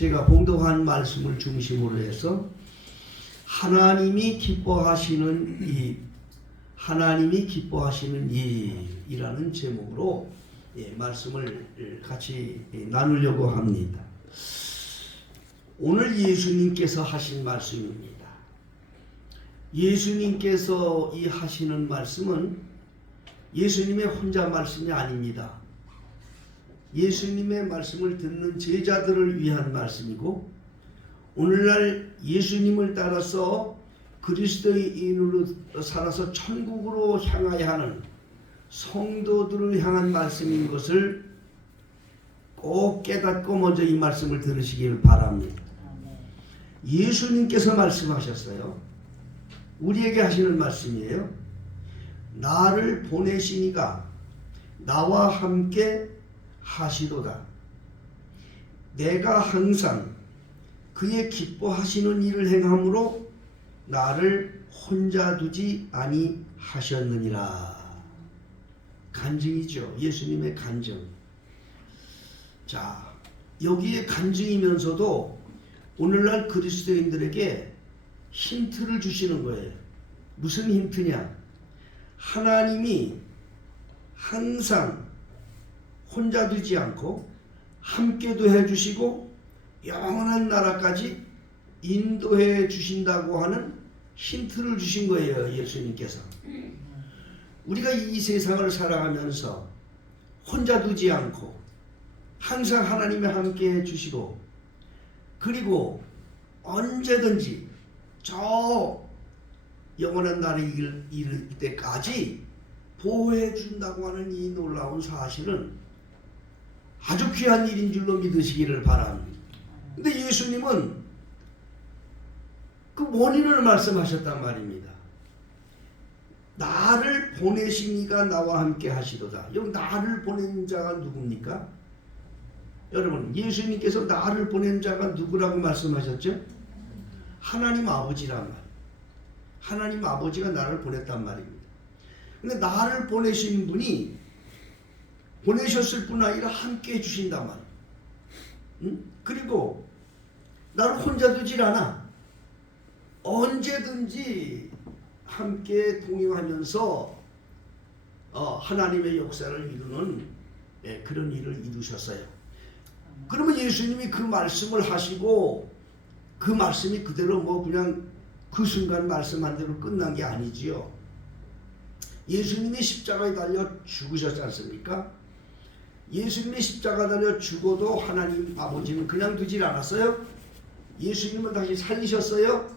제가 봉독한 말씀을 중심으로 해서 하나님이 기뻐하시는 일이라는 제목으로 말씀을 같이 나누려고 합니다. 오늘 예수님께서 하신 말씀입니다. 예수님께서 이 하시는 말씀은 예수님의 혼자 말씀이 아닙니다. 예수님의 말씀을 듣는 제자들을 위한 말씀이고, 오늘날 예수님을 따라서 그리스도인으로 살아서 천국으로 향하여 하는 성도들을 향한 말씀인 것을 꼭 깨닫고 먼저 이 말씀을 들으시길 바랍니다. 예수님께서 말씀하셨어요. 우리에게 하시는 말씀이에요. 나를 보내시니가 나와 함께 하시도다. 내가 항상 그의 기뻐하시는 일을 행함으로 나를 혼자 두지 아니하셨느니라. 간증이죠. 예수님의 간증. 자, 여기에 간증이면서도 오늘날 그리스도인들에게 힌트를 주시는 거예요. 무슨 힌트냐? 하나님이 항상 혼자 두지 않고 함께도 해주시고 영원한 나라까지 인도해 주신다고 하는 힌트를 주신 거예요. 예수님께서. 우리가 이 세상을 살아가면서 혼자 두지 않고 항상 하나님이 함께 해주시고, 그리고 언제든지 저 영원한 날에 이를 때까지 보호해 준다고 하는 이 놀라운 사실은 아주 귀한 일인 줄로 믿으시기를 바랍니다. 근데 예수님은 그 원인을 말씀하셨단 말입니다. 나를 보내시니가 나와 함께 하시도다. 여기 나를 보낸 자가 누굽니까? 여러분, 예수님께서 나를 보낸 자가 누구라고 말씀하셨죠? 하나님 아버지란 말. 하나님 아버지가 나를 보냈단 말입니다. 근데 나를 보내신 분이 보내셨을 뿐 아니라 함께 해주신단 말이에요. 응? 그리고 나를 혼자 두질 않아. 언제든지 함께 동행하면서 하나님의 역사를 이루는 그런 일을 이루셨어요. 그러면 예수님이 그 말씀을 하시고 그 말씀이 그대로 그냥 그 순간 말씀한 대로 끝난 게 아니지요. 예수님이 십자가에 달려 죽으셨지 않습니까? 예수님이 십자가 달려 죽어도 하나님 아버지는 그냥 두질 않았어요. 예수님은 다시 살리셨어요.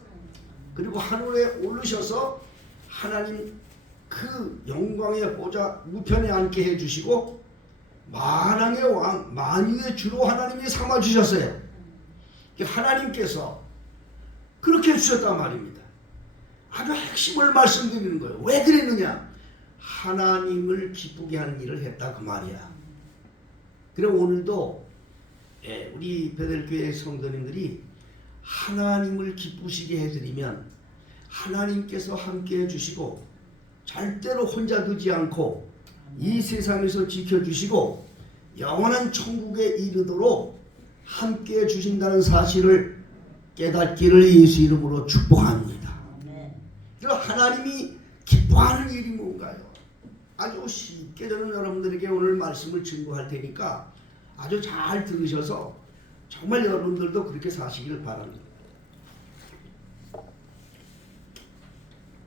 그리고 하늘에 오르셔서 하나님 그 영광의 보좌 우편에 앉게 해주시고 만왕의 왕, 만유의 주로 하나님이 삼아주셨어요. 하나님께서 그렇게 해주셨단 말입니다. 아주 핵심을 말씀드리는 거예요. 왜 그랬느냐? 하나님을 기쁘게 하는 일을 했다 그 말이야. 그래 오늘도 우리 베델교회 성도님들이 하나님을 기쁘시게 해드리면 하나님께서 함께 해주시고 절대로 혼자 두지 않고 이 세상에서 지켜주시고 영원한 천국에 이르도록 함께 해주신다는 사실을 깨닫기를 예수 이름으로 축복합니다. 그럼 하나님이 기뻐하는 일이 뭔가요? 아주 쉽게 저는 여러분들에게 오늘 말씀을 증거할 테니까 아주 잘 들으셔서 정말 여러분들도 그렇게 사시기를 바랍니다.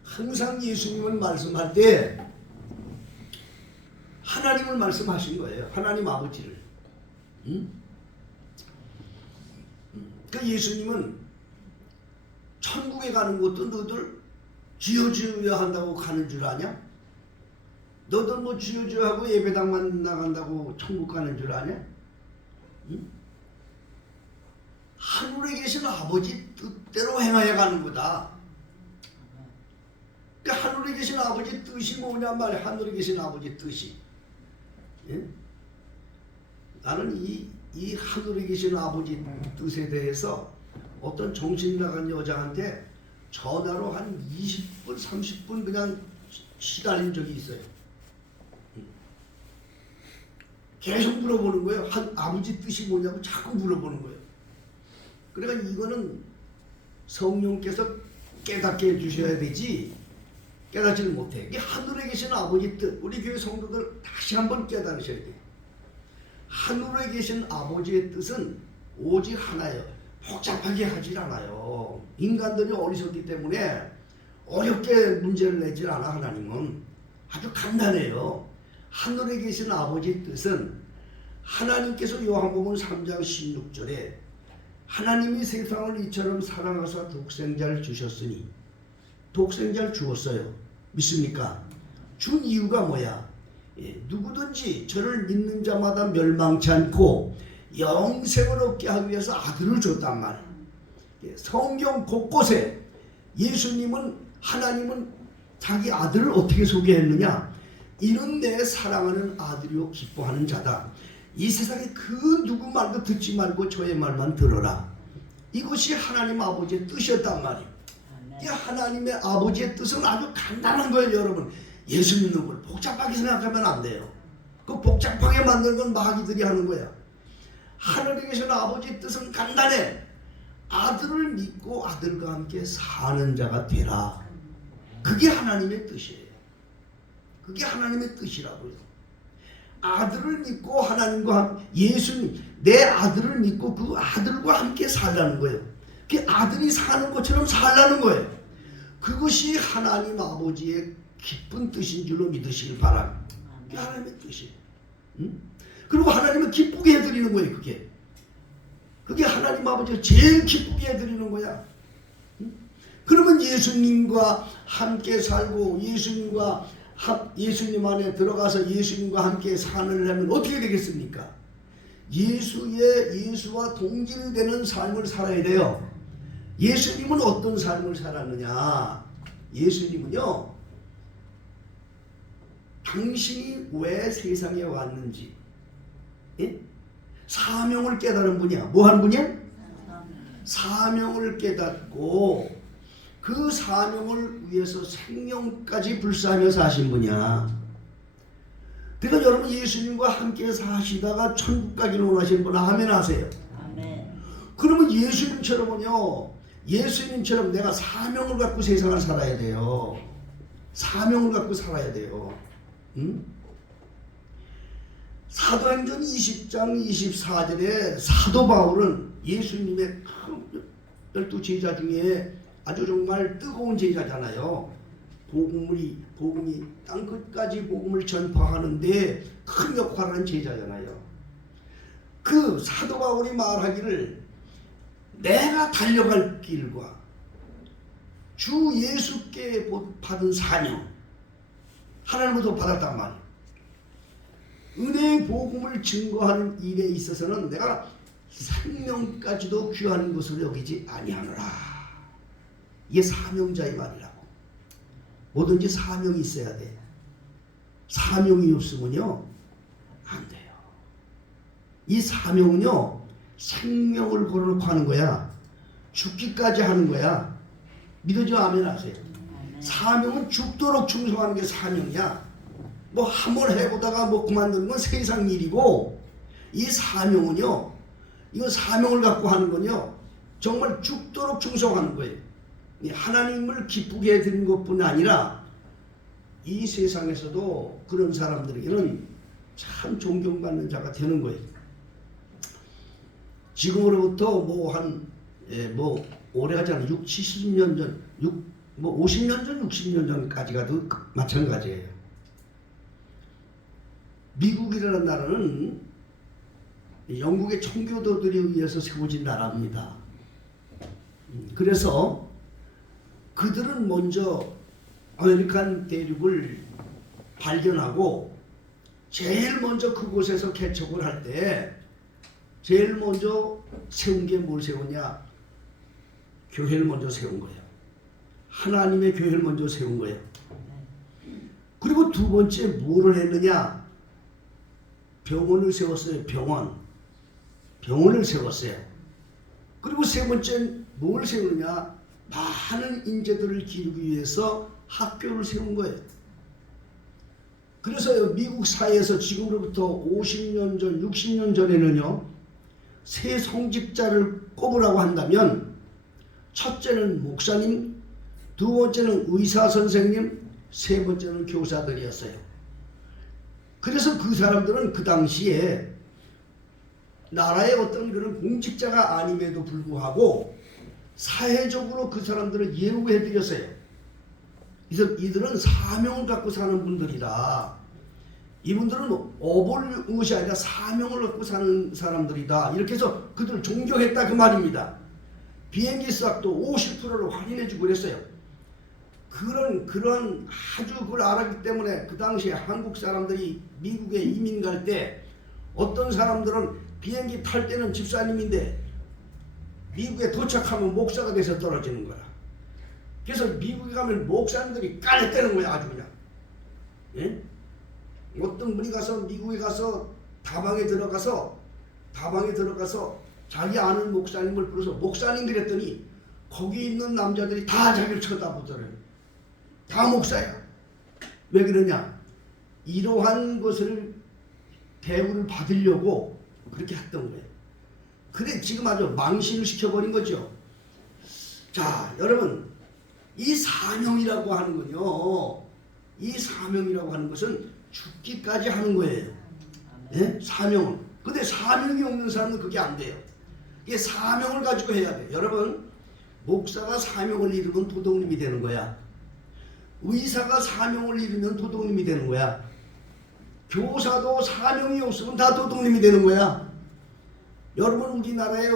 항상 예수님은 말씀할 때 하나님을 말씀하신 거예요. 하나님 아버지를. 그 예수님은 천국에 가는 것도 너들 주여 주여 한다고 가는 줄 아냐? 너들 주여 주여 하고 예배당만 나간다고 천국 가는 줄 아냐? 하늘에 계신 아버지 뜻대로 행하여 가는 거다. 그러니까 하늘에 계신 아버지 뜻이 뭐냔 말이야. 하늘에 계신 아버지 뜻이. 예? 나는 이 하늘에 계신 아버지 뜻에 대해서 어떤 정신 나간 여자한테 전화로 한 20분, 30분 그냥 시달린 적이 있어요. 계속 물어보는 거예요. 아버지 뜻이 뭐냐고 자꾸 물어보는 거예요. 그러니까 이거는 성령께서 깨닫게 해주셔야 되지 깨닫지를 못해. 이게 하늘에 계신 아버지 뜻, 우리 교회 성도들 다시 한번 깨달으셔야 돼요. 하늘에 계신 아버지의 뜻은 오직 하나예요. 복잡하게 하질 않아요. 인간들이 어리석기 때문에 어렵게 문제를 내질 않아. 하나님은 아주 간단해요. 하늘에 계신 아버지의 뜻은 하나님께서 요한복음 3장 16절에 하나님이 세상을 이처럼 사랑하사 독생자를 주셨으니, 독생자를 주었어요. 믿습니까? 준 이유가 뭐야? 누구든지 저를 믿는 자마다 멸망치 않고 영생을 얻게 하기 위해서 아들을 줬단 말이에요. 성경 곳곳에 예수님은, 하나님은 자기 아들을 어떻게 소개했느냐? 이는 내 사랑하는 아들이요 기뻐하는 자다. 이 세상에 그 누구 말도 듣지 말고 저의 말만 들어라. 이것이 하나님 아버지의 뜻이었단 말이에요. 이 하나님의 아버지의 뜻은 아주 간단한 거예요. 여러분, 예수 믿는 걸 복잡하게 생각하면 안 돼요. 그 복잡하게 만드는 건 마귀들이 하는 거야. 하늘에 계신 아버지의 뜻은 간단해. 아들을 믿고 아들과 함께 사는 자가 되라. 그게 하나님의 뜻이에요. 그게 하나님의 뜻이라고요. 아들을 믿고 하나님과 예수님, 내 아들을 믿고 그 아들과 함께 살라는 거예요. 그 아들이 사는 것처럼 살라는 거예요. 그것이 하나님 아버지의 기쁜 뜻인 줄로 믿으시길 바랍니다. 그게 하나님의 뜻이에요. 응? 그리고 하나님은 기쁘게 해드리는 거예요. 그게 하나님 아버지가 제일 기쁘게 해드리는 거야. 응? 그러면 예수님과 함께 살고 예수님 안에 들어가서 예수님과 함께 사느냐면 어떻게 되겠습니까? 예수와 동질되는 삶을 살아야 돼요. 예수님은 어떤 삶을 살았느냐? 예수님은요, 당신이 왜 세상에 왔는지, 예? 사명을 깨달은 분이야. 뭐 한 분이야? 사명을 깨닫고 그 사명을 위해서 생명까지 불사하며 사신 분이야. 그러니까 여러분, 예수님과 함께 사시다가 천국 가기를 원하시는 분 아멘 하세요. 아멘. 그러면 예수님처럼 내가 사명을 갖고 세상을 살아야 돼요. 사명을 갖고 살아야 돼요. 응? 사도행전 20장 24절에 사도 바울은 예수님의 12제자 중에 아주 정말 뜨거운 제자잖아요. 복음이 땅끝까지 복음을 전파하는데 큰 역할을 한 제자잖아요. 그 사도 바울이 말하기를 내가 달려갈 길과 주 예수께 받은 사명, 하나님으로부터 받았단 말이에요. 은혜의 복음을 증거하는 일에 있어서는 내가 생명까지도 귀한 것으로 여기지 아니하노라. 이게 사명자의 말이라고. 뭐든지 사명이 있어야 돼. 사명이 없으면요 안 돼요. 이 사명은요 생명을 걸어놓고 하는 거야. 죽기까지 하는 거야. 믿어지면 아멘 하세요. 사명은 죽도록 충성하는 게 사명이야. 뭐 한번 해보다가 뭐 그만두는 건 세상 일이고, 이 사명은요, 이거 사명을 갖고 하는 건요 정말 죽도록 충성하는 거예요. 하나님을 기쁘게 해드리는 것뿐 아니라 이 세상에서도 그런 사람들에게는 참 존경받는 자가 되는 거예요. 지금으로부터 오래가지 않아 70년 전, 50년 전, 60년 전까지 가도 마찬가지예요. 미국이라는 나라는 영국의 청교도들에 의해서 세워진 나라입니다. 그래서 그들은 먼저 아메리칸 대륙을 발견하고 제일 먼저 그곳에서 개척을 할 때 제일 먼저 세운 게 뭘 세웠냐? 교회를 먼저 세운 거예요. 하나님의 교회를 먼저 세운 거예요. 그리고 두 번째 뭐를 했느냐? 병원을 세웠어요. 병원을 세웠어요. 그리고 세 번째 뭘 세우느냐? 많은 인재들을 기르기 위해서 학교를 세운 거예요. 그래서 미국 사회에서 지금으로부터 50년 전, 60년 전에는요 세 성직자를 꼽으라고 한다면 첫째는 목사님, 두 번째는 의사 선생님, 세 번째는 교사들이었어요. 그래서 그 사람들은 그 당시에 나라의 어떤 그런 공직자가 아님에도 불구하고 사회적으로 그 사람들을 예우해드렸어요. 이들은 사명을 갖고 사는 분들이다. 이분들은 어볼 것이 아니라 사명을 갖고 사는 사람들이다. 이렇게 해서 그들을 존경했다 그 말입니다. 비행기 값도 50%를 할인해주고 그랬어요. 그런 아주 그걸 알았기 때문에 그 당시에 한국 사람들이 미국에 이민 갈 때 어떤 사람들은 비행기 탈 때는 집사님인데 미국에 도착하면 목사가 돼서 떨어지는 거야. 그래서 미국에 가면 목사님들이 까냈다는 거야 아주 그냥. 예? 어떤 분이 가서 미국에 가서 다방에 들어가서 자기 아는 목사님을 불러서 목사님 그랬더니 거기 있는 남자들이 다 자기를 쳐다보더래요. 다 목사야. 왜 그러냐? 이러한 것을 대우를 받으려고 그렇게 했던 거예요. 그래 지금 아주 망신을 시켜버린 거죠. 자 여러분 이 사명이라고 하는 건요. 이 사명이라고 하는 것은 죽기까지 하는 거예요. 네? 사명은. 근데 사명이 없는 사람은 그게 안 돼요. 이게 사명을 가지고 해야 돼요. 여러분 목사가 사명을 이루면 도둑님이 되는 거야. 의사가 사명을 이루면 도둑님이 되는 거야. 교사도 사명이 없으면 다 도둑님이 되는 거야. 여러분 우리나라에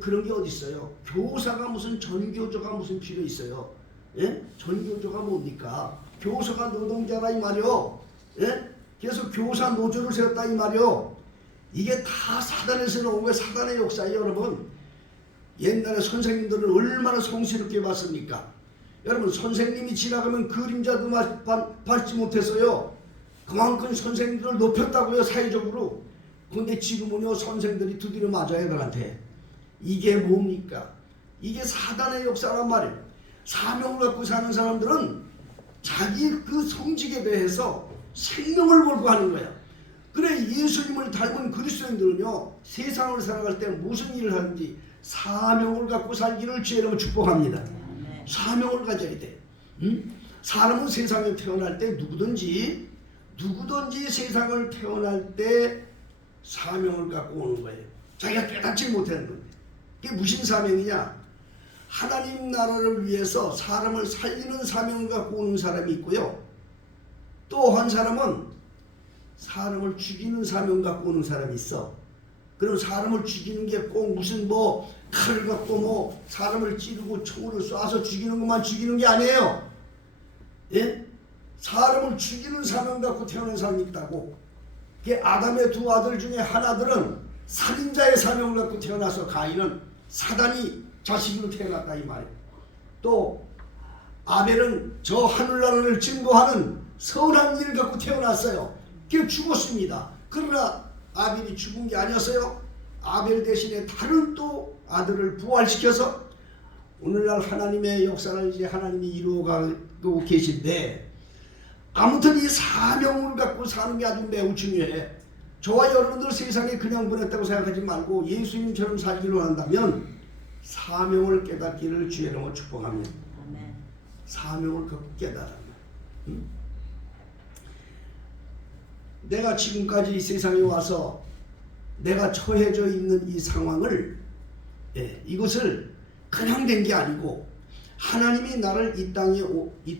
그런 게 어디 있어요? 교사가 무슨 전교조가 무슨 필요 있어요? 예? 전교조가 뭡니까? 교사가 노동자라 이 말이요. 예? 그래서 교사 노조를 세웠다 이 말이요. 이게 다 사단에서 나온 거예요. 사단의 역사예요 여러분. 옛날에 선생님들은 얼마나 성스럽게 봤습니까? 여러분 선생님이 지나가면 그림자도 밟지 못했어요. 그만큼 선생님들을 높였다고요 사회적으로. 근데 지금은요 선생들이 두드려 맞아요 애들한테. 이게 뭡니까? 이게 사단의 역사란 말이에요. 사명을 갖고 사는 사람들은 자기 그 성직에 대해서 생명을 걸고 하는 거야. 그래 예수님을 닮은 그리스도인들은요 세상을 살아갈 때 무슨 일을 하는지 사명을 갖고 살기를 주의 이름으로 축복합니다. 사명을 가져야 돼. 응? 사람은 세상에 태어날 때 누구든지 세상을 태어날 때 사명을 갖고 오는 거예요. 자기가 깨닫지 못하는 건데. 이게 무슨 사명이냐? 하나님 나라를 위해서 사람을 살리는 사명을 갖고 오는 사람이 있고요. 또 한 사람은 사람을 죽이는 사명을 갖고 오는 사람이 있어. 그럼 사람을 죽이는 게 꼭 무슨 칼을 갖고 사람을 찌르고 총으로 쏴서 죽이는 것만 죽이는 게 아니에요. 예? 사람을 죽이는 사명 갖고 태어난 사람이 있다고. 그 아담의 두 아들 중에 한 아들은 살인자의 사명을 갖고 태어나서 가인은 사단이 자식으로 태어났다 이 말이에요. 또 아벨은 저 하늘나라를 증거하는 선한 일을 갖고 태어났어요. 그게 죽었습니다. 그러나 아벨이 죽은 게 아니었어요. 아벨 대신에 다른 또 아들을 부활시켜서 오늘날 하나님의 역사를 이제 하나님이 이루어가고 계신데, 아무튼 이 사명을 갖고 사는 게 아주 매우 중요해. 저와 여러분들 세상에 그냥 보냈다고 생각하지 말고 예수님처럼 살기로 한다면 사명을 깨닫기를 주의 이름으로 축복합니다. 아멘. 사명을 갖고 깨달아. 응? 내가 지금까지 이 세상에 와서 내가 처해져 있는 이 상황을, 이것을 그냥 된 게 아니고 하나님이 나를 이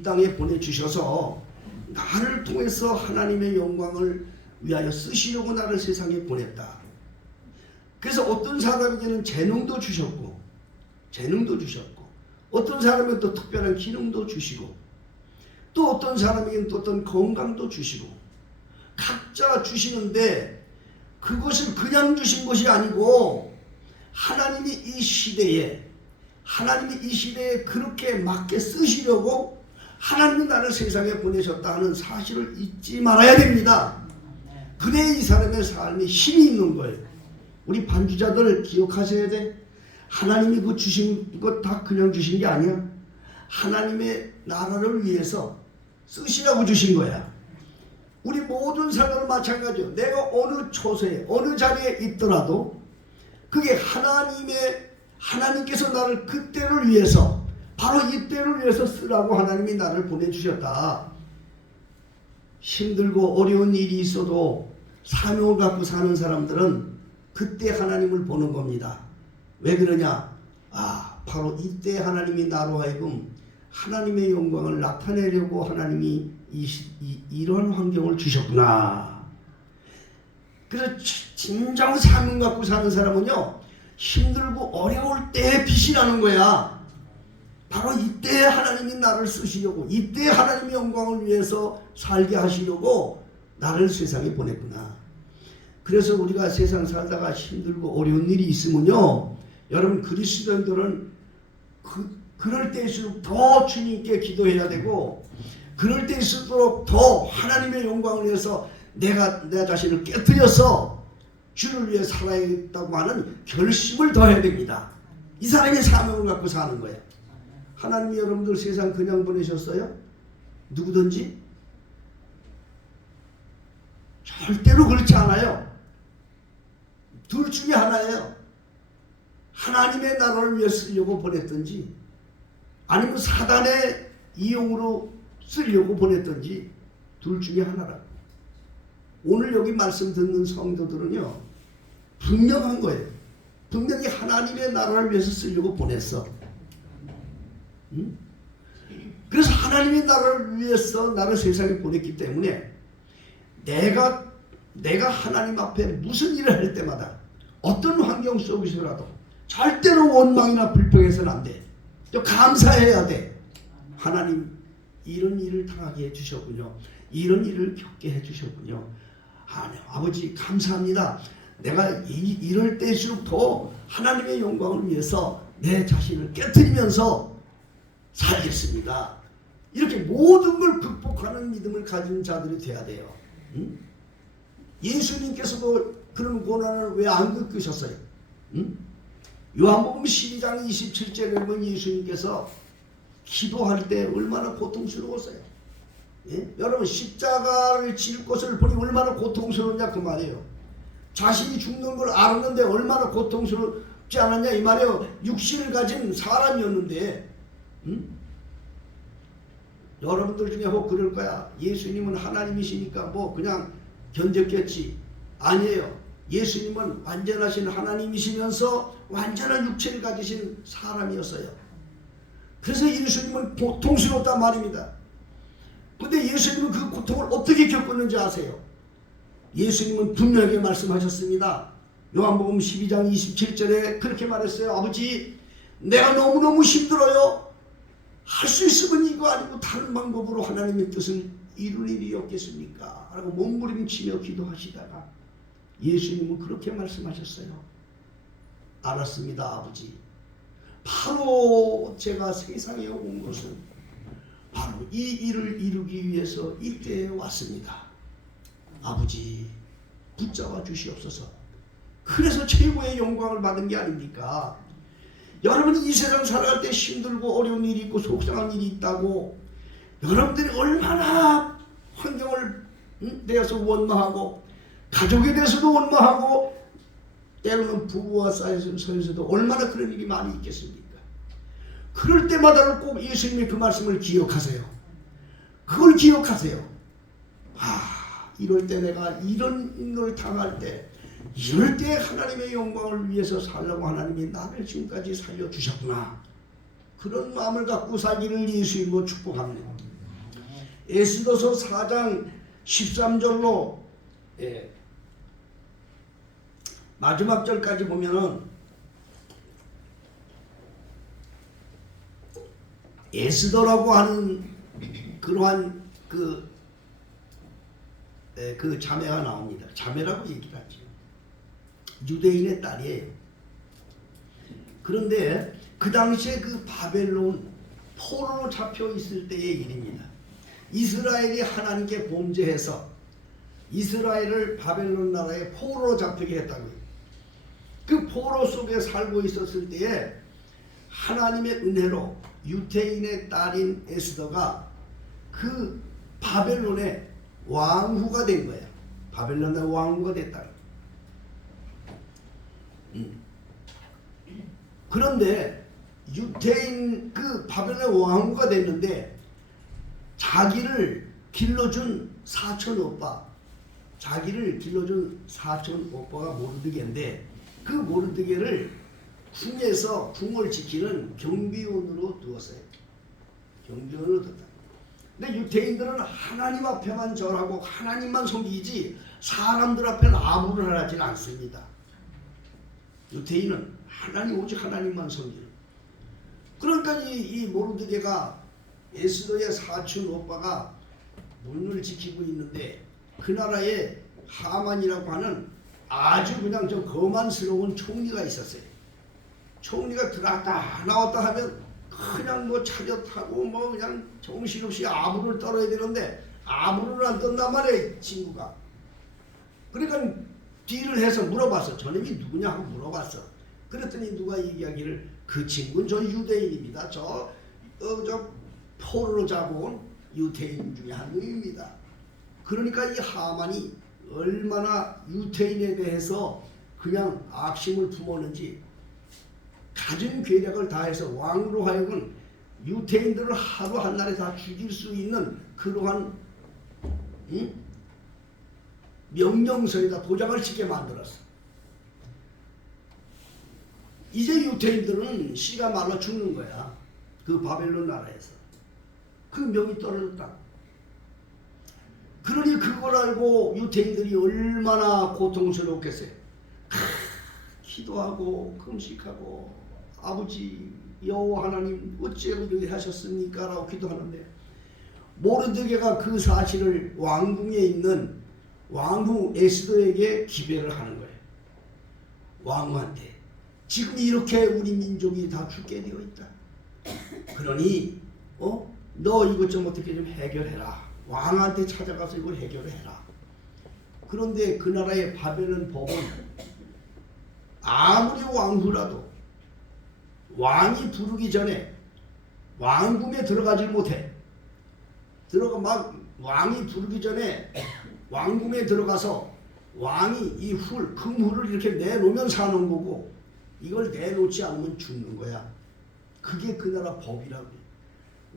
땅에 보내주셔서 나를 통해서 하나님의 영광을 위하여 쓰시려고 나를 세상에 보냈다. 그래서 어떤 사람에게는 재능도 주셨고 어떤 사람은 또 특별한 기능도 주시고 또 어떤 사람에게는 또 어떤 건강도 주시고 각자 주시는데 그것을 그냥 주신 것이 아니고 하나님이 이 시대에 그렇게 맞게 쓰시려고 하나님은 나를 세상에 보내셨다 하는 사실을 잊지 말아야 됩니다. 그래야 이 사람의 삶에 힘이 있는 거예요. 우리 반주자들 기억하셔야 돼. 하나님이 그 주신 것 다 그냥 주신 게 아니야. 하나님의 나라를 위해서 쓰시라고 주신 거야. 우리 모든 사람은 마찬가지요. 내가 어느 처소에 어느 자리에 있더라도 그게 하나님께서 나를 그 때를 위해서, 바로 이 때를 위해서 쓰라고 하나님이 나를 보내주셨다. 힘들고 어려운 일이 있어도 사명을 갖고 사는 사람들은 그때 하나님을 보는 겁니다. 왜 그러냐? 바로 이때 하나님이 나로 하여금 하나님의 영광을 나타내려고 하나님이 이런 환경을 주셨구나. 그래서 진정 사명 갖고 사는 사람은요, 힘들고 어려울 때 빛이 나는 거야. 바로 이때 하나님이 나를 쓰시려고, 이때 하나님의 영광을 위해서 살게 하시려고 나를 세상에 보냈구나. 그래서 우리가 세상 살다가 힘들고 어려운 일이 있으면요, 여러분 그리스도인들은 그럴 때일수록 더 주님께 기도해야 되고, 그럴 때일수록 더 하나님의 영광을 위해서 내가 내 자신을 깨뜨려서 주를 위해 살아야겠다고 하는 결심을 더 해야 됩니다. 이 사람이 사명을 갖고 사는 거예요. 하나님이 여러분들 세상 그냥 보내셨어요? 누구든지? 절대로 그렇지 않아요. 둘 중에 하나예요. 하나님의 나라를 위해 쓰려고 보냈든지, 아니면 사단의 이용으로 쓰려고 보냈든지, 둘 중에 하나라. 오늘 여기 말씀 듣는 성도들은요, 분명한 거예요. 분명히 하나님의 나라를 위해서 쓰려고 보냈어. 그래서 하나님의 나라를 위해서 나를 세상에 보냈기 때문에 내가 하나님 앞에 무슨 일을 할 때마다 어떤 환경 속에서라도 절대로 원망이나 불평해서는 안 돼. 감사해야 돼. 하나님 이런 일을 당하게 해주셨군요. 이런 일을 겪게 해주셨군요. 아버지 감사합니다. 내가 이럴 때일수록 더 하나님의 영광을 위해서 내 자신을 깨트리면서 살겠습니다. 이렇게 모든 걸 극복하는 믿음을 가진 자들이 돼야 돼요. 예수님께서도 그런 고난을 왜 안 겪으셨어요? 요한복음 12장 27절에 보면 예수님께서 기도할 때 얼마나 고통스러웠어요. 예? 여러분 십자가를 질 것을 보니 얼마나 고통스러웠냐 그 말이에요. 자신이 죽는 걸 알았는데 얼마나 고통스럽지 않았냐 이 말이에요. 육신을 가진 사람이었는데. 여러분들 중에 혹 그럴 거야. 예수님은 하나님이시니까 뭐 그냥 견뎠겠지. 아니에요. 예수님은 완전하신 하나님이시면서 완전한 육체를 가지신 사람이었어요. 그래서 예수님은 고통스러웠단 말입니다. 근데 예수님은 그 고통을 어떻게 겪었는지 아세요? 예수님은 분명하게 말씀하셨습니다. 요한복음 12장 27절에 그렇게 말했어요. 아버지 내가 너무너무 힘들어요. 할 수 있으면 이거 아니고 다른 방법으로 하나님의 뜻을 이룰 일이 없겠습니까? 라고 몸부림치며 기도하시다가 예수님은 그렇게 말씀하셨어요. 알았습니다 아버지. 바로 제가 세상에 온 것은 바로 이 일을 이루기 위해서 이때에 왔습니다. 아버지 붙잡아 주시옵소서. 그래서 최고의 영광을 받은 게 아닙니까? 여러분이 이 세상 살아갈 때 힘들고 어려운 일이 있고 속상한 일이 있다고 여러분들이 얼마나 환경을 대해서 원망하고 가족에 대해서도 원망하고 때로는 부부와 사이에서도 얼마나 그런 일이 많이 있겠습니까? 그럴 때마다는 꼭 예수님의 그 말씀을 기억하세요. 그걸 기억하세요. 이럴 때 내가 이런 걸 당할 때 이럴 때 하나님의 영광을 위해서 살려고 하나님이 나를 지금까지 살려주셨구나. 그런 마음을 갖고 살기를 예수님으로 축복합니다. 에스더서 4장 13절로 마지막 절까지 보면은 에스더라고 하는 그러한 그 자매가 나옵니다. 자매라고 얘기를 하죠. 유대인의 딸이에요. 그런데 그 당시에 그 바벨론 포로로 잡혀 있을 때의 일입니다. 이스라엘이 하나님께 범죄해서 이스라엘을 바벨론 나라에 포로로 잡히게 했다고요. 그 포로 속에 살고 있었을 때에 하나님의 은혜로 유대인의 딸인 에스더가 그 바벨론의 왕후가 된 거예요. 바벨론의 왕후가 됐다. 그런데 유태인 그 바벨론 왕후가 됐는데 자기를 길러준 사촌 오빠가 모르드게인데 그 모르드게를 궁을 지키는 경비원으로 두었어요. 경비원으로 뒀다. 근데 유태인들은 하나님 앞에만 절하고 하나님만 섬기지 사람들 앞에는 아무를 하지 않습니다. 유태인은 오직 하나님만 섬기는. 그러니까 이 모르드게가 에스더의 사촌 오빠가 문을 지키고 있는데 그 나라에 하만이라고 하는 아주 그냥 좀 거만스러운 총리가 있었어요. 총리가 들어왔다 나왔다 하면 그냥 뭐 차려 타고 뭐 그냥 정신없이 아부를 떨어야 되는데 아부를 안 떤단 말이에요, 친구가. 그러니까 뒤를 해서 물어봤어. 저놈이 누구냐 하고 물어봤어. 그랬더니 누가 얘기하기를 그 친구는 저 유대인입니다. 저 포로로 잡아온 유태인 중에 한 명입니다. 그러니까 이 하만이 얼마나 유태인에 대해서 그냥 악심을 품었는지 가진 계략을 다해서 왕으로 하여금 유태인들을 하루 한날에 다 죽일 수 있는 그러한 명령서에다 도장을 찍게 만들었어. 이제 유태인들은 씨가 말라 죽는 거야. 그 바벨론 나라에서. 그 명이 떨어졌다. 그러니 그걸 알고 유태인들이 얼마나 고통스럽겠어요. 기도하고 금식하고 아버지 여호와 하나님 어찌하여 이렇게 하셨습니까? 라고 기도하는데 모르드게가 그 사실을 왕궁에 있는 왕후 에스더에게 기배를 하는 거예요. 왕후한테 지금 이렇게 우리 민족이 다 죽게 되어 있다. 그러니 너 이것 좀 어떻게 좀 해결해라. 왕한테 찾아가서 이걸 해결해라. 그런데 그 나라의 바벨론 법은 아무리 왕후라도 왕이 부르기 전에 왕궁에 들어가질 못해. 왕이 부르기 전에 왕궁에 들어가서 왕이 이 금후를 이렇게 내놓으면 사는 거고 이걸 내놓지 않으면 죽는 거야. 그게 그 나라 법이라고.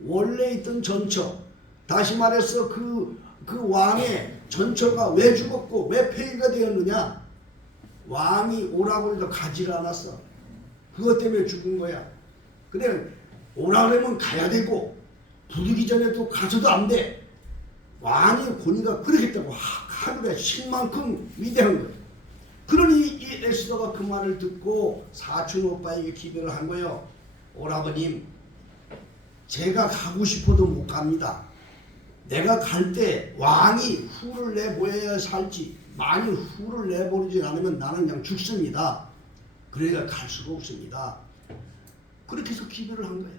원래 있던 전처, 다시 말해서 그 왕의 전처가 왜 죽었고 왜 폐위가 되었느냐? 왕이 오라고 해도 가지를 않았어. 그것 때문에 죽은 거야. 그래 오라 그러면 가야 되고 부르기 전에도 가서도 안 돼. 왕의 권위가 그러겠다고 하루에 신만큼 위대한 거야. 그러니 이 에스더가 그 말을 듣고 사촌 오빠에게 기별을 한 거예요. 오라버님, 제가 가고 싶어도 못 갑니다. 내가 갈 때 왕이 후를 내보여야 살지 만일 후를 내보내지 않으면 나는 그냥 죽습니다. 그러니까 갈 수가 없습니다. 그렇게 해서 기별을 한 거예요.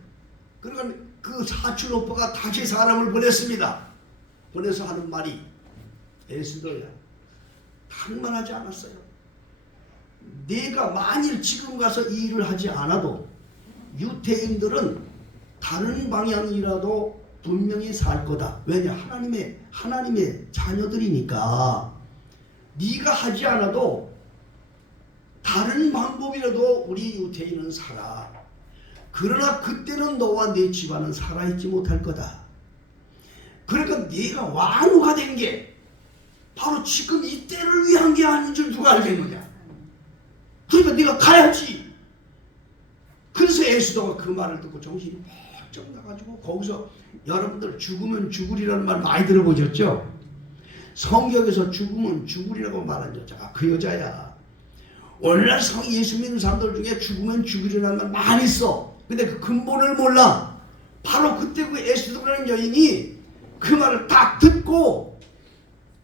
그러니까 그 사촌 오빠가 다시 사람을 보냈습니다. 보내서 하는 말이 에스더야, 당만하지 않았어요. 내가 만일 지금 가서 이 일을 하지 않아도 유태인들은 다른 방향이라도 분명히 살 거다. 왜냐? 하나님의 자녀들이니까. 네가 하지 않아도 다른 방법이라도 우리 유태인은 살아. 그러나 그때는 너와 네 집안은 살아있지 못할 거다. 그러니까 네가 왕후가 된 게 바로 지금 이때를 위한 게 아닌 줄 누가 알겠느냐. 그러니까 네가 가야지. 그래서 에스더가 그 말을 듣고 정신이 펄쩍 나가지고 거기서 여러분들 죽으면 죽으리라는 말 많이 들어보셨죠? 성경에서 죽으면 죽으리라고 말한 여자가 그 여자야. 오늘날 예수 믿는 사람들 중에 죽으면 죽으리라는 말 많이 써. 근데 그 근본을 몰라. 바로 그때 그 에스더라는 여인이 그 말을 딱 듣고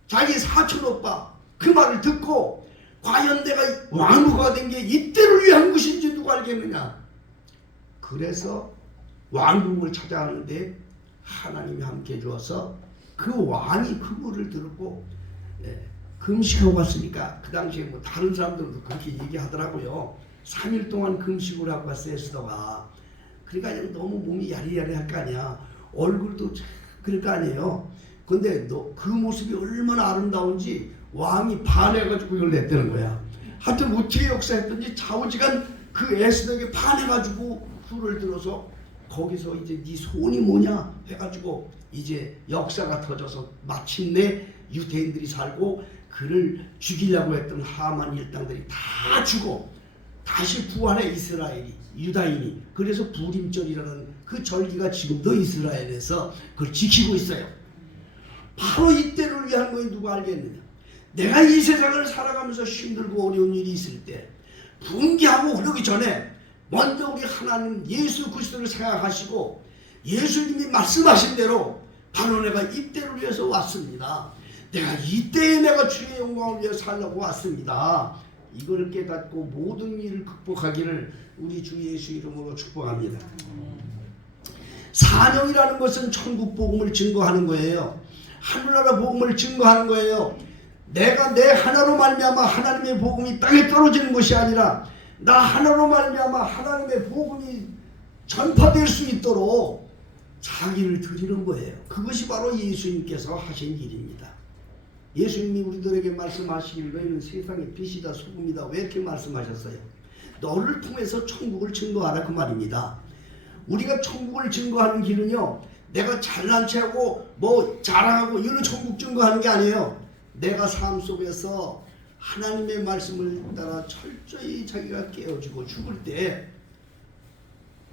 자기 사촌 오빠 그 말을 듣고 과연 내가 왕후가 된 게 이때를 위한 것인지 누가 알겠느냐. 그래서 왕궁을 찾아가는데 하나님이 함께 주어서 그 왕이 그 말을 들었고 금식하고 갔으니까 그 당시에 뭐 다른 사람들도 그렇게 얘기하더라고요. 3일 동안 금식을 하고 갔어요, 에스더가. 그러니까 너무 몸이 야리야리할 거 아니야. 얼굴도 그럴 거 아니에요. 근데 그 모습이 얼마나 아름다운지 왕이 반해가지고 이걸 냈다는 거야. 하여튼 어떻게 역사했던지 좌우지간 그 에스더에게 반해가지고 불을 들어서 거기서 이제 네 소원이 뭐냐 해가지고 이제 역사가 터져서 마침내 유대인들이 살고 그를 죽이려고 했던 하만 일당들이 다 죽어 다시 부활해 이스라엘이 유다인이. 그래서 부림절이라는 그 절기가 지금도 이스라엘에서 그걸 지키고 있어요. 바로 이때를 위한 거에 누가 알겠느냐. 내가 이 세상을 살아가면서 힘들고 어려운 일이 있을 때 분개하고 그러기 전에 먼저 우리 하나님 예수 그리스도를 생각하시고 예수님이 말씀하신 대로 바로 내가 이때를 위해서 왔습니다. 내가 이때에 내가 주의 영광을 위해 살려고 왔습니다. 이걸 깨닫고 모든 일을 극복하기를 우리 주 예수 이름으로 축복합니다. 사명이라는 것은 천국 복음을 증거하는 거예요. 하늘나라 복음을 증거하는 거예요. 내가 내 하나로 말미암아 하나님의 복음이 땅에 떨어지는 것이 아니라 나 하나로 말미암아 하나님의 복음이 전파될 수 있도록 자기를 드리는 거예요. 그것이 바로 예수님께서 하신 일입니다. 예수님이 우리들에게 말씀하시길 너희는 세상의 빛이다 소금이다 왜 이렇게 말씀하셨어요? 너를 통해서 천국을 증거하라 그 말입니다. 우리가 천국을 증거하는 길은요 내가 잘난 체하고 뭐 자랑하고 이런 천국 증거하는 게 아니에요. 내가 삶 속에서 하나님의 말씀을 따라 철저히 자기가 깨어지고 죽을 때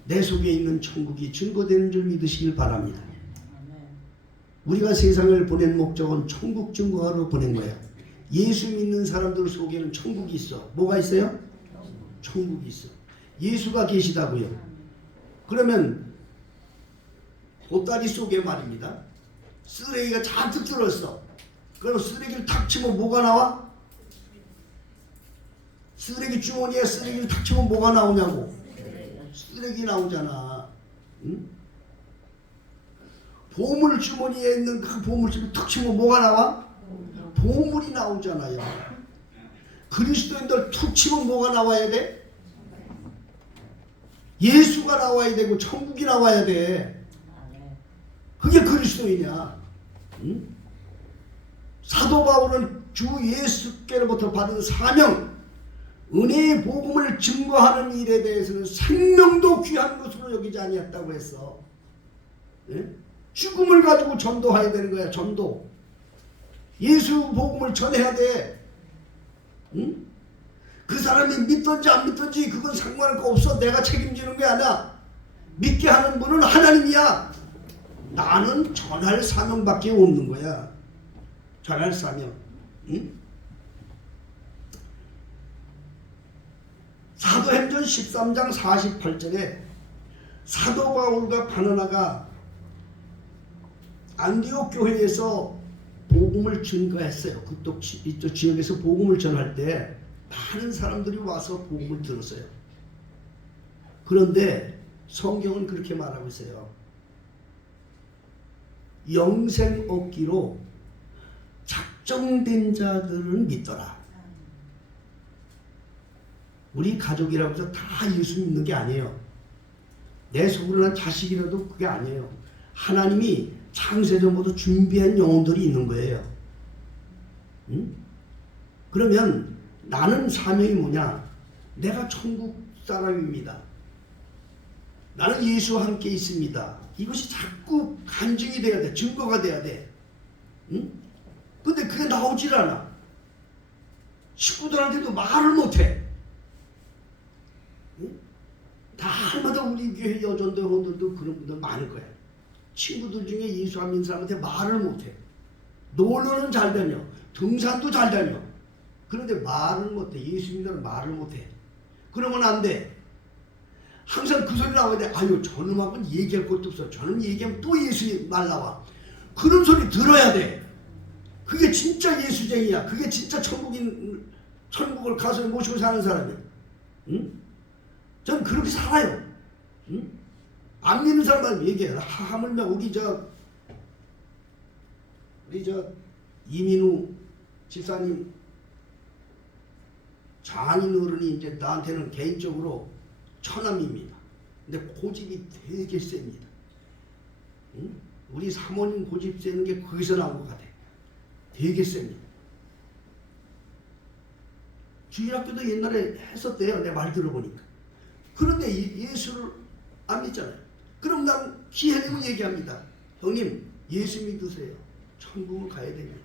내 속에 있는 천국이 증거되는 줄 믿으시길 바랍니다. 우리가 세상을 보낸 목적은 천국 증거하러 보낸 거예요. 예수 믿는 사람들 속에는 천국이 있어. 뭐가 있어요? 천국이 있어. 예수가 계시다고요. 그러면 보따리 속에 말입니다. 쓰레기가 잔뜩 들었어. 그럼 쓰레기를 탁 치면 뭐가 나와? 쓰레기 주머니에 쓰레기를 탁 치면 뭐가 나오냐고. 쓰레기 나오잖아. 응? 보물 주머니에 있는 그 보물집을 탁 치면 뭐가 나와? 보물이 나오잖아요. 그리스도인들 툭 치면 뭐가 나와야 돼? 예수가 나와야 되고 천국이 나와야 돼. 그게 그리스도이냐? 응? 사도 바울은 주 예수께로부터 받은 사명, 은혜의 복음을 증거하는 일에 대해서는 생명도 귀한 것으로 여기지 아니했다고 했어. 예? 죽음을 가지고 전도해야 되는 거야. 전도. 예수 복음을 전해야 돼. 응? 그 사람이 믿든지 안 믿든지 그건 상관할 거 없어. 내가 책임지는 게 아니야. 믿게 하는 분은 하나님이야. 나는 전할 사명밖에 없는 거야. 전할 사명. 응? 사도행전 13장 48절에 사도 바울과 바나나가 안디옥 교회에서 복음을 증거했어요. 이쪽 지역에서 복음을 전할 때 많은 사람들이 와서 복음을 들었어요. 그런데 성경은 그렇게 말하고 있어요. 영생 얻기로 작정된 자들은 믿더라. 우리 가족이라고 해서 다 예수 믿는 게 아니에요. 내 속으로 난 자식이라도 그게 아니에요. 하나님이 창세전부터 준비한 영혼들이 있는 거예요. 응? 그러면 나는 사명이 뭐냐? 내가 천국 사람입니다. 나는 예수와 함께 있습니다. 이것이 자꾸 간증이 돼야 돼. 증거가 돼야 돼. 응? 근데 그게 나오질 않아. 식구들한테도 말을 못해. 날마다 우리 교회 여전도원들도 그런 분들 많을 거야. 친구들 중에 예수 안 믿는 사람한테 말을 못해. 놀러는 잘 다녀. 등산도 잘 다녀. 그런데 말을 못해. 예수 믿는 말을 못해. 그러면 안 돼. 항상 그 소리 나와야 돼. 아유 저놈하고는 얘기할 것도 없어. 저놈 얘기하면 또 예수 말 나와. 그런 소리 들어야 돼. 그게 진짜 예수쟁이야. 그게 진짜 천국을 가서 모시고 사는 사람이야. 응? 전 그렇게 살아요. 응? 안 믿는 사람만 얘기해. 하물며 우리 저 이민우 집사님 장인 어른이 이제 나한테는 개인적으로 처남입니다. 근데 고집이 되게 셉니다. 응? 우리 사모님 고집 세는 게 거기서 나온 것 같아. 되게 셉니다. 주일학교도 옛날에 했었대요. 내 말 들어보니까. 그런데 예수를 안 믿잖아요. 그럼 난 기회되면 얘기합니다. 형님 예수 믿으세요. 천국을 가야 됩니다.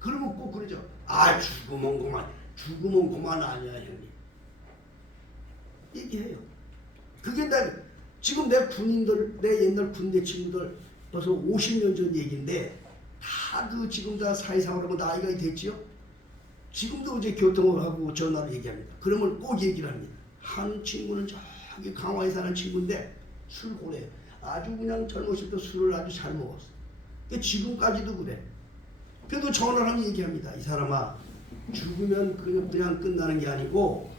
그러면 꼭 그러죠. 아 죽으면 그만 아니야 형님. 얘기해요. 그게 지금 내 군인들, 내 옛날 군대 친구들 벌써 50년 전 얘기인데 다 지금 다 사회생활하고 나이가 됐지요. 지금도 이제 교통을 하고 전화로 얘기합니다. 그러면 꼭 얘기를 합니다. 한 친구는 저기 강화에 사는 친구인데 술고래요. 아주 그냥 젊었을 때 술을 아주 잘 먹었어. 지금까지도 그래. 그래도 전화를 하면 얘기합니다. 이 사람아, 죽으면 그냥 끝나는 게 아니고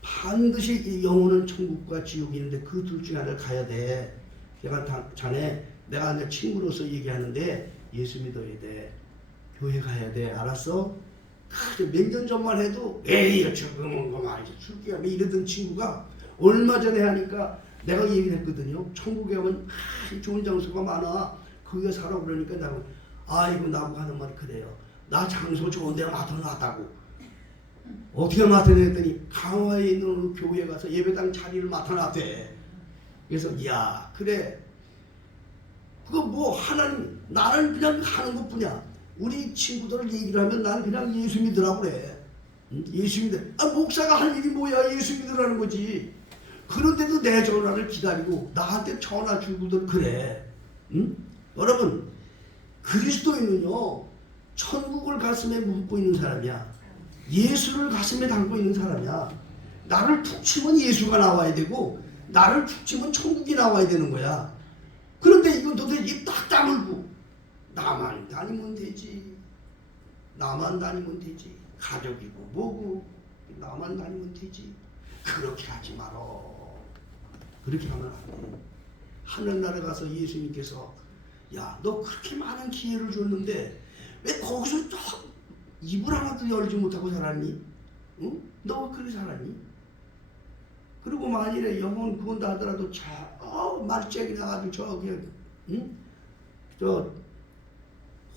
반드시 이 영혼은 천국과 지옥이 있는데 그 둘 중에 하나를 가야 돼. 자네 내가 내 친구로서 얘기하는데 예수 믿어야 돼. 교회 가야 돼. 알았어? 몇 년 전만 해도 에이 죽으면 그만 이제 술기야 이러던 친구가 얼마 전에 하니까 내가 얘기를 했거든요. 천국에 가면 좋은 장소가 많아. 거기에 살아. 그러니까 나고 아이고 나보고 하는 말이 그래요. 나 장소 좋은 데 맡아놨다고. 어떻게 맡아냈더니 강화에 있는 교회에 가서 예배당 자리를 맡아놨대. 그래서 야 그래 그거 뭐 하나님 나는 그냥 하는 것뿐이야. 우리 친구들 얘기를 하면 나는 그냥 예수 믿으라고 그래. 예수 믿어. 목사가 할 일이 뭐야. 예수 믿으라는 거지. 그런데도 내 전화를 기다리고 나한테 전화 주고들 그래. 여러분 그리스도인은요 천국을 가슴에 묻고 있는 사람이야. 예수를 가슴에 담고 있는 사람이야. 나를 툭 치면 예수가 나와야 되고 나를 툭 치면 천국이 나와야 되는 거야. 그런데 이건 도대체 입 딱 다물고 나만 다니면 되지. 나만 다니면 되지. 가족이고 뭐고 나만 다니면 되지. 그렇게 하지 말어. 그렇게 하면 안 돼. 하늘나라에 가서 예수님께서 야 너 그렇게 많은 기회를 줬는데 왜 거기서 입을 하나도 열지 못하고 살았니? 응? 너 그렇게 살았니? 그리고 만일에 영혼 구원다 하더라도 말짝이 나가지고 저기 응? 저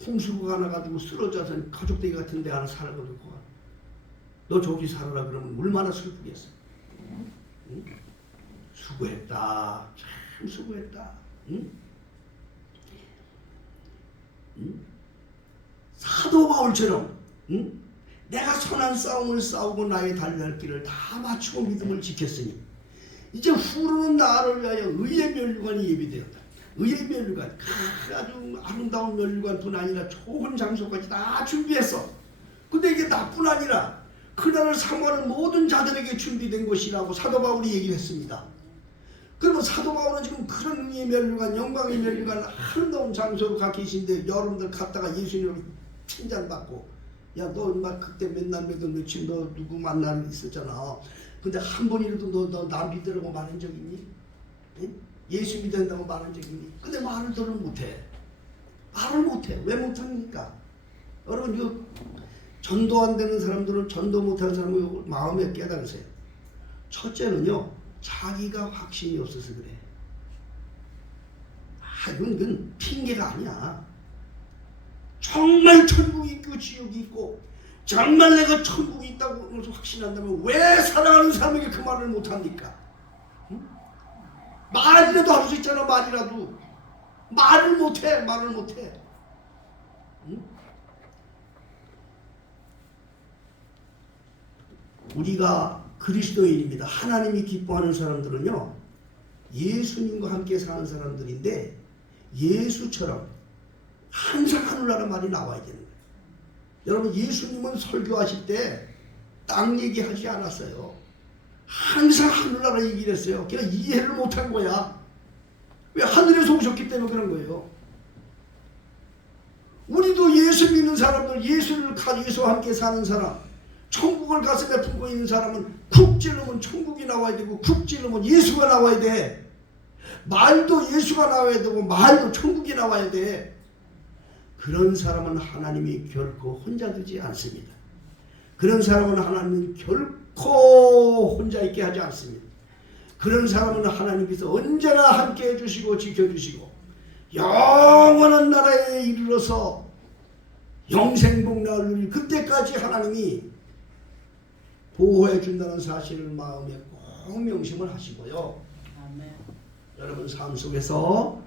홍수가 나가지고 쓰러져서 가족대기 같은 데 하나 살아가지고 너 저기 살아라 그러면 얼마나 슬프겠어. 응? 수고했다. 참 수고했다. 응? 응? 사도 바울처럼 응? 내가 선한 싸움을 싸우고 나의 달려갈 길을 다 마치고 믿음을 지켰으니 이제 후로는 나를 위하여 의의 면류관이 예비되었다. 의의 면류관 아주 아름다운 면류관뿐 아니라 좋은 장소까지 다 준비했어. 근데 이게 나뿐 아니라 그날을 사모하는 모든 자들에게 준비된 것이라고 사도 바울이 얘기를 했습니다. 그러면 사도 바울은 지금 그런 의의 면류관, 영광의 면류관 아름다운 장소로 가 계신데 여러분들 갔다가 예수님을 칭찬받고 야 너 막 그때 맨날 며칠 너 누구 만나는 있었잖아. 근데 한 번이라도 너 나 믿으라고 말한 적 있니? 응? 예수 믿는다고 말한 적 있니? 근데 말을 더는 못해. 말을 못해. 왜 못합니까? 여러분 이거 전도 안 되는 사람들은 전도 못하는 사람을 마음에 깨달으세요. 첫째는요 자기가 확신이 없어서 그래. 이건 핑계가 아니야. 정말 천국이 있고 지옥이 있고 정말 내가 천국이 있다고 확신한다면 왜 사랑하는 사람에게 그 말을 못합니까? 응? 말이라도 할 수 있잖아. 말이라도 말을 못해. 응? 우리가 그리스도인입니다. 하나님이 기뻐하는 사람들은요 예수님과 함께 사는 사람들인데 예수처럼 항상 하늘나라 말이 나와야 되는 거예요. 여러분 예수님은 설교하실 때 땅 얘기하지 않았어요. 항상 하늘나라 얘기를 했어요. 그냥 이해를 못한 거야. 왜? 하늘에서 오셨기 때문에 그런 거예요. 우리도 예수 믿는 사람들, 예수와 함께 사는 사람, 천국을 가슴에 품고 있는 사람은 쿡 찌르면 천국이 나와야 되고 쿡 찌르면 예수가 나와야 돼. 말도 예수가 나와야 되고 말도 천국이 나와야 돼. 그런 사람은 하나님이 결코 혼자 두지 않습니다. 그런 사람은 하나님은 결코 혼자 있게 하지 않습니다. 그런 사람은 하나님께서 언제나 함께 해주시고 지켜주시고 영원한 나라에 이르러서 영생복락을 그때까지 하나님이 보호해 준다는 사실을 마음에 꼭 꼭 명심을 하시고요. 아멘. 여러분 삶 속에서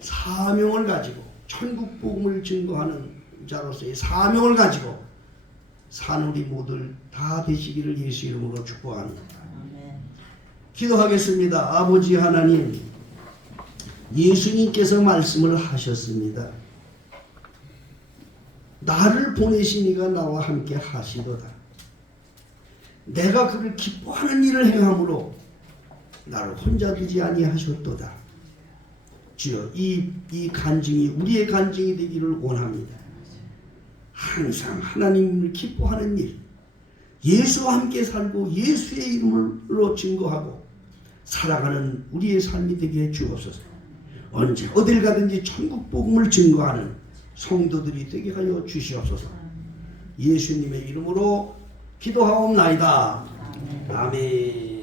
사명을 가지고 천국 복음을 증거하는 자로서의 사명을 가지고 사는 우리 모두 다 되시기를 예수 이름으로 축복합니다. 아멘. 기도하겠습니다. 아버지 하나님, 예수님께서 말씀을 하셨습니다. 나를 보내신 이가 나와 함께 하시도다. 내가 그를 기뻐하는 일을 행함으로 나를 혼자 두지 아니하셨도다. 주여, 이 간증이 우리의 간증이 되기를 원합니다. 항상 하나님을 기뻐하는 일, 예수와 함께 살고 예수의 이름으로 증거하고 살아가는 우리의 삶이 되게 해 주옵소서. 언제 어딜 가든지 천국 복음을 증거하는 성도들이 되게 하여 주시옵소서. 예수님의 이름으로 기도하옵나이다. 아멘.